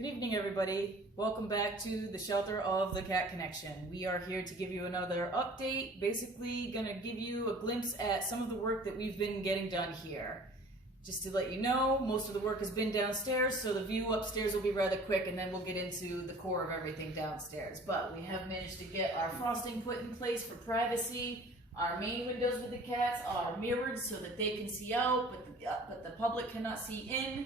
Good evening, everybody. Welcome back to the Shelter of the Cat Connection. We are here to give you another update, basically gonna give you a glimpse at some of the work that we've been getting done here. Just to let you know, most of the work has been downstairs, so the view upstairs will be rather quick, and then we'll get into the core of everything downstairs. But we have managed to get our frosting put in place for privacy. Our main windows with the cats are mirrored so that they can see out, but the public cannot see in.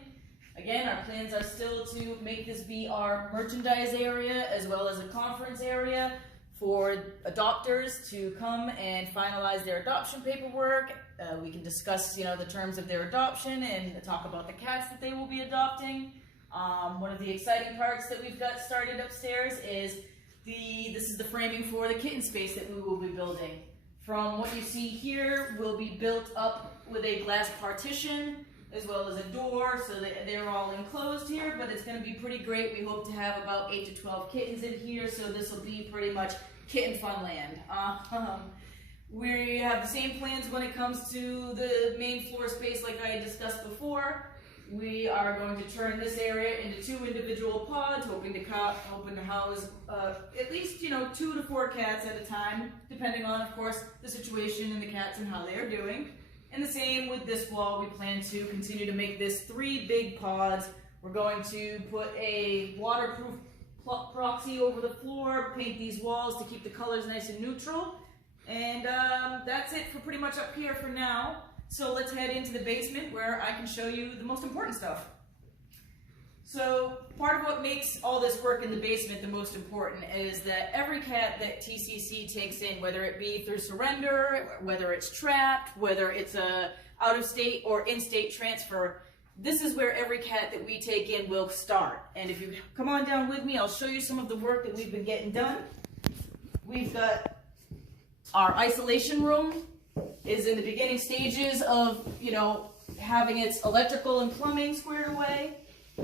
Again, our plans are still to make this be our merchandise area as well as a conference area for adopters to come and finalize their adoption paperwork. We can discuss, the terms of their adoption and talk about the cats that they will be adopting. One of the exciting parts that we've got started upstairs is this is the framing for the kitten space that we will be building. From what you see here, will be built up with a glass partition as well as a door, so that they're all enclosed here, but it's going to be pretty great. We hope to have about 8 to 12 kittens in here, so this will be pretty much kitten fun land. We have the same plans when it comes to the main floor space like I discussed before. We are going to turn this area into 2 individual pods, hoping to house at least 2 to 4 cats at a time, depending on, of course, the situation and the cats and how they are doing. And the same with this wall. We plan to continue to make this 3 big pods. We're going to put a waterproof proxy over the floor, paint these walls to keep the colors nice and neutral. And that's it for pretty much up here for now. So let's head into the basement where I can show you the most important stuff. So part of what makes all this work in the basement the most important is that every cat that TCC takes in, whether it be through surrender, whether it's trapped, whether it's a out-of-state or in-state transfer, this is where every cat that we take in will start. And if you come on down with me, I'll show you some of the work that we've been getting done. We've got our isolation room is in the beginning stages of, having its electrical and plumbing squared away.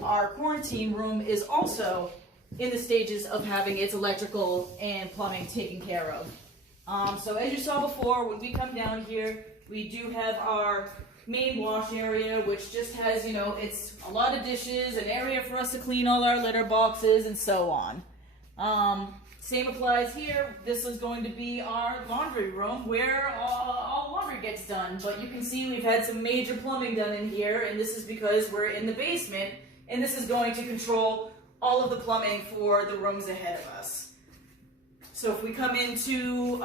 Our quarantine room is also in the stages of having its electrical and plumbing taken care of. So as you saw before, when we come down here, we do have our main wash area, which just has, it's a lot of dishes, an area for us to clean all our litter boxes, and so on. Same applies here. This is going to be our laundry room where all laundry gets done. But you can see we've had some major plumbing done in here, and this is because we're in the basement, and this is going to control all of the plumbing for the rooms ahead of us. So if we come into,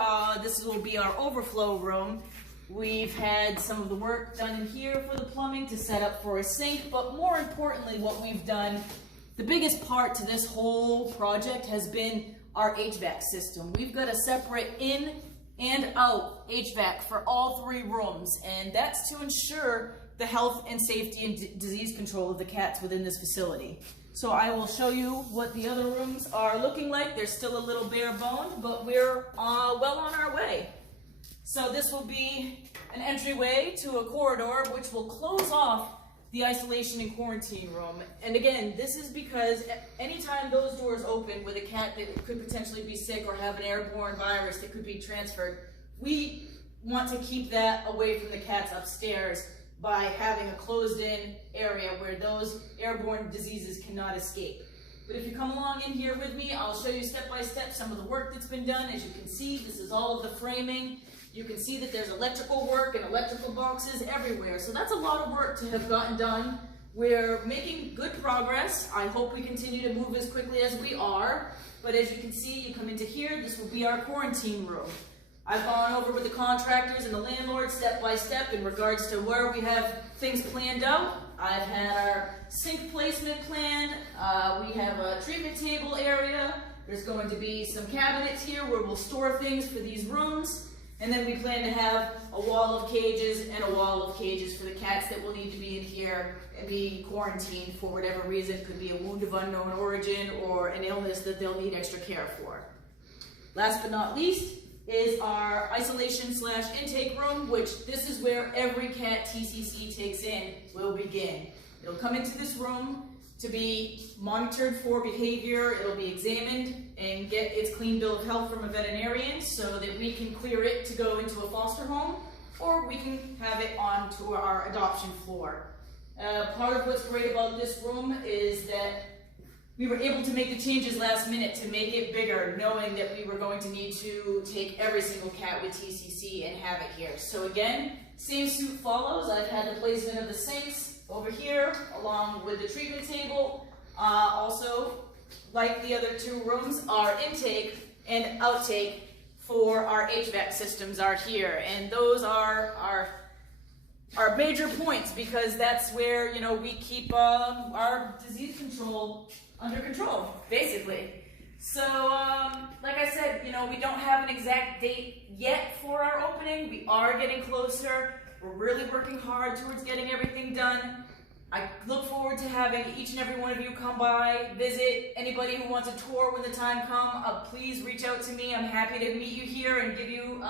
this will be our overflow room. We've had some of the work done in here for the plumbing to set up for a sink, but more importantly what we've done, the biggest part to this whole project has been our HVAC system. We've got a separate in and out HVAC for all 3 rooms, and that's to ensure the health and safety and disease control of the cats within this facility. So I will show you what the other rooms are looking like. They're still a little bare boned, but we're well on our way. So this will be an entryway to a corridor which will close off the isolation and quarantine room. And again, this is because anytime those doors open with a cat that could potentially be sick or have an airborne virus that could be transferred, we want to keep that away from the cats upstairs by having a closed-in area where those airborne diseases cannot escape. But if you come along in here with me, I'll show you step by step some of the work that's been done. As you can see, this is all of the framing. You can see that there's electrical work and electrical boxes everywhere. So that's a lot of work to have gotten done. We're making good progress. I hope we continue to move as quickly as we are. But as you can see, you come into here, this will be our quarantine room. I've gone over with the contractors and the landlord step by step in regards to where we have things planned out. I've had our sink placement planned. We have a treatment table area. There's going to be some cabinets here where we'll store things for these rooms. And then we plan to have a wall of cages and a wall of cages for the cats that will need to be in here and be quarantined for whatever reason. It could be a wound of unknown origin or an illness that they'll need extra care for. Last but not least is our isolation/intake room, which this is where every cat TCC takes in will begin. It'll come into this room to be monitored for behavior. It'll be examined and get its clean bill of health from a veterinarian so that we can clear it to go into a foster home, or we can have it onto our adoption floor. Part of what's great about this room is that we were able to make the changes last minute to make it bigger, knowing that we were going to need to take every single cat with TCC and have it here. So again, same suit follows. I've had the placement of the sinks over here, along with the treatment table. Also, like the other two rooms, our intake and outtake for our HVAC systems are here. And those are our major points, because that's where, you know, we keep our disease control under control, basically. So, like I said, you know, we don't have an exact date yet for our opening. We are getting closer. We're really working hard towards getting everything done. I look forward to having each and every one of you come by, visit. Anybody who wants a tour when the time comes, please reach out to me. I'm happy to meet you here and give you,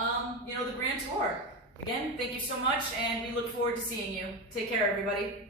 you know, the grand tour. Again, thank you so much, and we look forward to seeing you. Take care, everybody.